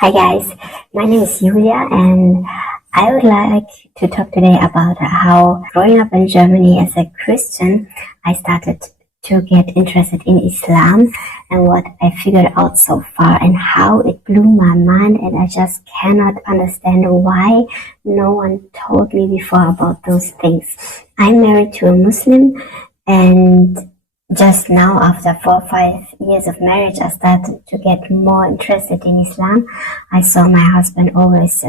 Hi guys, my name is Julia and I would like to talk today about how growing up in Germany as a Christian, I started to get interested in Islam and what I figured out so far and how it blew my mind, and I just cannot understand why no one told me before about those things. I'm married to a Muslim, and just now, after 4 or 5 years of marriage, I started to get more interested in Islam. I saw my husband always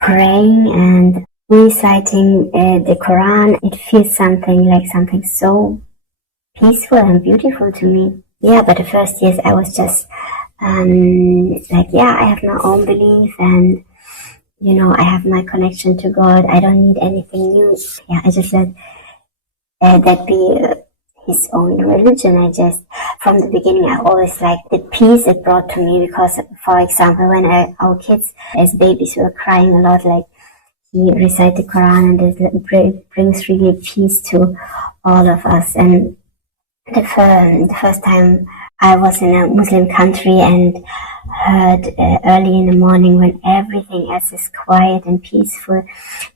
praying and reciting the Quran. It feels something so peaceful and beautiful to me. Yeah, but the first years I was just I have my own belief, and I have my connection to God. I don't need anything new. Yeah, I just let that be his own religion. From the beginning, I always liked the peace it brought to me because, for example, when our kids as babies were crying a lot, like he recited the Quran, and it brings really peace to all of us. And the first time I was in a Muslim country and heard early in the morning when everything else is quiet and peaceful,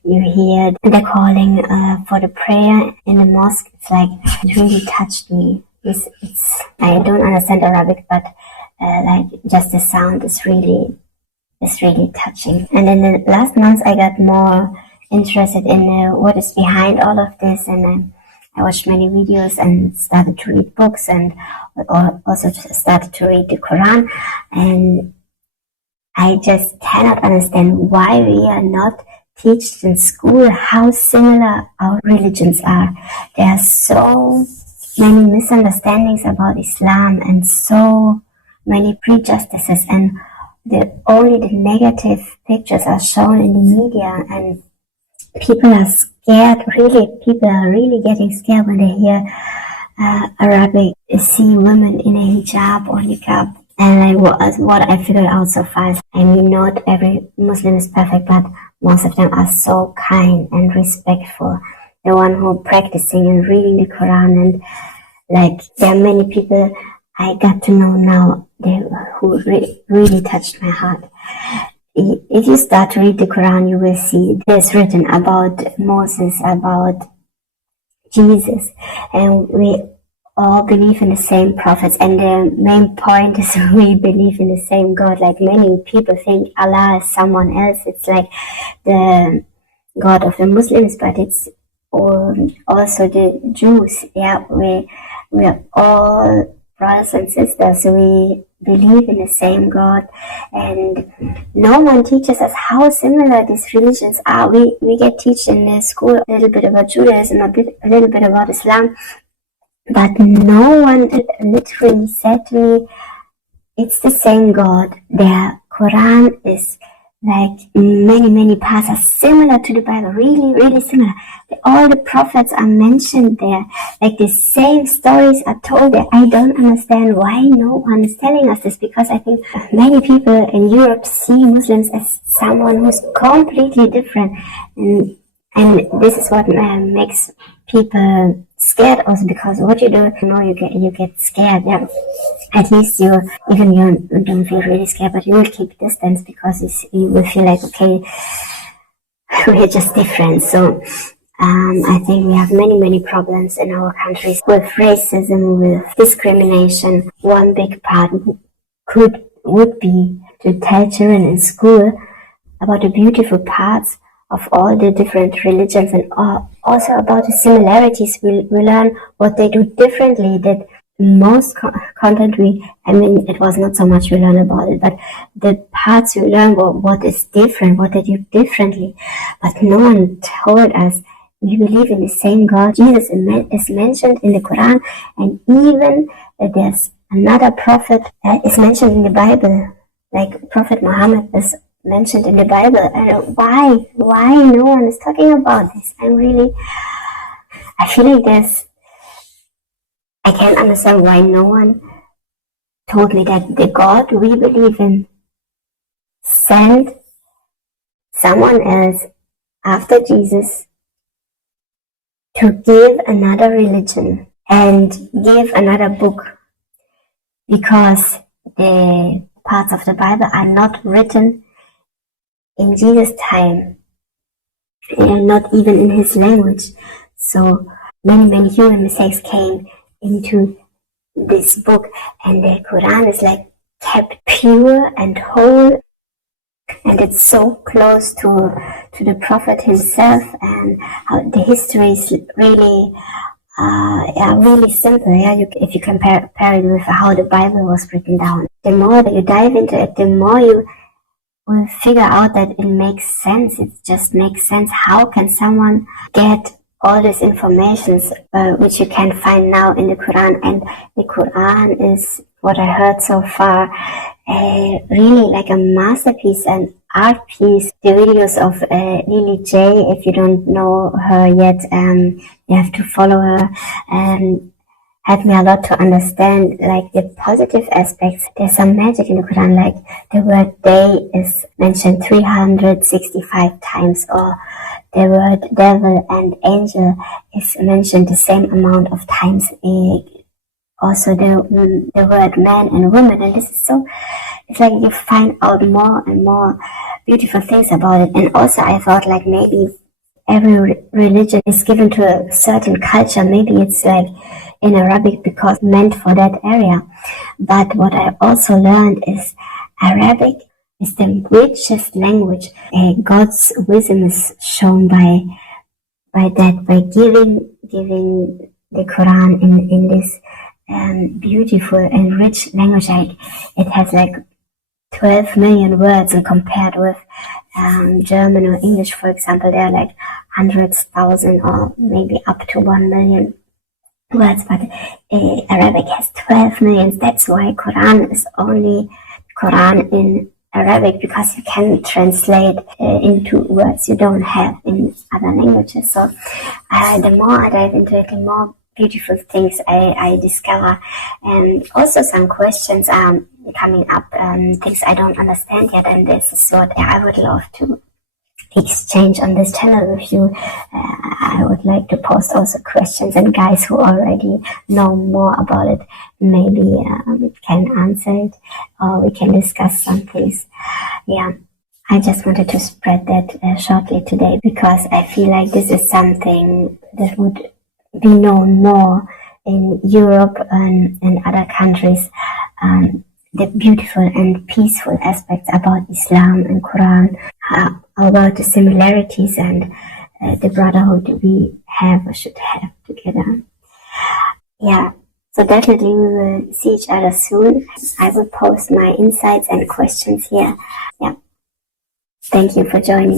you hear the calling for the prayer in the mosque. It really touched me. I don't understand Arabic, but just the sound is really touching. And in the last months, I got more interested in what is behind all of this, and I watched many videos and started to read books, and also started to read the Quran. And I just cannot understand why we are not taught in school how similar our religions are. There are so many misunderstandings about Islam and so many prejudices, and only the negative pictures are shown in the media, and people are scared. People are really getting scared when they hear Arabic, see women in a hijab or niqab. And what I figured out so far is, not every Muslim is perfect, but most of them are so kind and respectful. The one who are practicing and reading the Quran, and there are many people I got to know now who really touched my heart. If you start to read the Quran, you will see there's written about Moses, about Jesus, and we all believe in the same prophets, and the main point is we believe in the same God. Like, many people think Allah is someone else. It's like the God of the Muslims, but it's also the Jews. Yeah, we are all brothers and sisters. We believe in the same God, and no one teaches us how similar these religions are. We get taught in the school a little bit about Judaism, a little bit about Islam, but no one literally said to me, it's the same God. Their Quran is like many parts are similar to the Bible, really similar. All the prophets are mentioned there, like the same stories are told there. I don't understand why no one is telling us this, because I think many people in Europe see Muslims as someone who's completely different, and this is what makes people scared also, because what you do, you get scared. Yeah, at least you don't feel really scared, but you will keep distance because you will feel like, okay, we're just different. So I think we have many problems in our countries with racism, with discrimination. One big part would be to tell children in school about the beautiful parts of all the different religions, and also about the similarities. We learn what they do differently. That most content it was not so much we learn about it, but the parts we learn what is different, what they do differently. But no one told us we believe in the same God. Jesus is mentioned in the Quran, and even there's another prophet that is mentioned in the Bible, like Prophet Muhammad is mentioned in the Bible. And why no one is talking about this? I feel like I can't understand why no one told me that the God we believe in sent someone else after Jesus to give another religion and give another book, because the parts of the Bible are not written in Jesus' time, and not even in his language. So many human mistakes came into this book, and the Quran is like kept pure and whole, and it's so close to the Prophet himself, and how the history is really really simple. If you compare it with how the Bible was written down, the more that you dive into it, the more you will figure out that it makes sense. It just makes sense. How can someone get all this information which you can find now in the Quran? And the Quran is, what I heard so far, really like a masterpiece, an art piece. The videos of Lily J, if you don't know her yet, you have to follow her, and helped me a lot to understand like the positive aspects. There's some magic in the Quran, like the word day is mentioned 365 times, or the word devil and angel is mentioned the same amount of times. Also the word man and woman, and this is so, it's like you find out more and more beautiful things about it. And also I thought like maybe every religion is given to a certain culture. Maybe it's like in Arabic because meant for that area. But what I also learned is Arabic is the richest language. God's wisdom is shown by giving the Quran in this beautiful and rich language. Like it has like 12 million words, and compared with German or English, for example, there are like hundreds, thousand, or maybe up to 1 million words, but Arabic has 12 million. That's why Quran is only Quran in Arabic, because you can translate into words you don't have in other languages. So the more I dive into it, the more beautiful things I discover, and also some questions are coming up, things I don't understand yet, and this is what I would love to exchange on this channel with you. I would like to post also questions, and guys who already know more about it maybe can answer it, or we can discuss some things. Yeah, I just wanted to spread that shortly today, because I feel like this is something that would be known more in Europe and other countries. The beautiful and peaceful aspects about Islam and Quran, about the similarities and the brotherhood we have or should have together. Yeah, so definitely we will see each other soon. I will post my insights and questions here. Yeah, thank you for joining.